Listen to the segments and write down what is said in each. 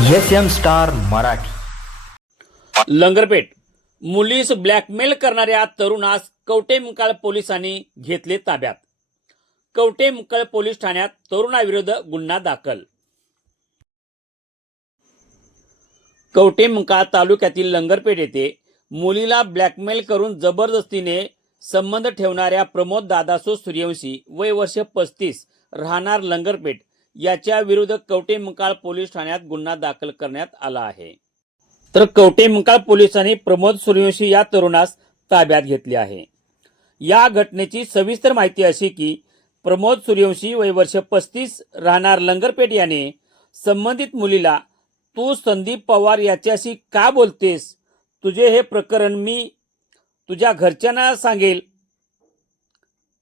S M star Marathi. Langarpeth मुलीस blackmail करणाऱ्या तरुणास कवटे मुकाळ पोलिसांनी घेतले ताब्यात. कवटे मुकाळ पोलीस ठाण्यात तरुणाविरुद्ध गुन्हा दाखल. कवटे मुकाळ तालुक्यातील लंगरपेठ येथे मुलीला ब्लॅकमेल करून जबरदस्तीने संबंध ठेवणाऱ्या प्रमोद दादासो सूर्यवंशी वय वर्ष पस्तीस राहणार लंगरपेठ याच्या विरुद्ध कवटे मुकाळ पोलीस ठाण्यात गुन्हा दाखल करण्यात आला आहे. तर कवटे मुकाळ पोलिसांनी प्रमोद सूर्यवंशी या तरुणास ताब्यात घेतले आहे. या घटनेची सविस्तर माहिती अशी की प्रमोद सूर्यवंशी वय वर्ष पस्तीस राहणार लंगरपेठ याने संबंधित मुलीला तू संदीप पवार याच्याशी का बोलतेस? तुझे हे प्रकरण मी तुझ्या घरच्यांना सांगेल.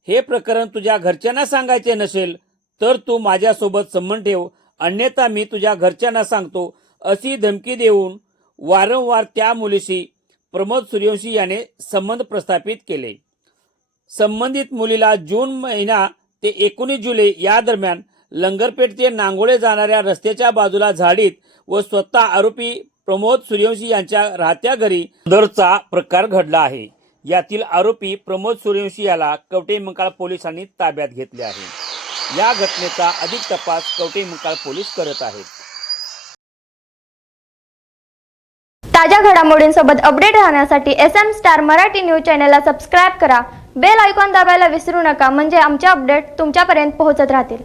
हे प्रकरण तुझ्या घरच्यांना सांगायचे नसेल तर तू माझ्यासोबत संबंध ठेव. अन्यथा मी तुझ्या घरच्यांना सांगतो अशी धमकी देऊन वारंवार त्या मुलीशी प्रमोद सूर्यवंशी याने संबंध प्रस्थापित केले. संबंधित मुलीला जून महिना ते एकोणीस जुलै या दरम्यान लंगरपेठ ते नांगोळे जाणाऱ्या रस्त्याच्या बाजूला झाडीत व स्वतः आरोपी प्रमोद सूर्यवंशी यांच्या राहत्या घरी दरचा प्रकार घडला आहे. यातील आरोपी प्रमोद सूर्यवंशी याला कवटे मंकाळ पोलिसांनी ताब्यात घेतले आहे. या घटनेचा अधिक तपास कवटे मंकाळ पोलीस करत आहेत? ताज्या घडामोडींसोबत अपडेट राहण्यासाठी S M star Marathi news चॅनलला सबस्क्राईब करा. बेल आयकॉन दाबायला विसरू नका. म्हणजे आमचे अपडेट तुमच्यापर्यंत पोहोचत राहतील.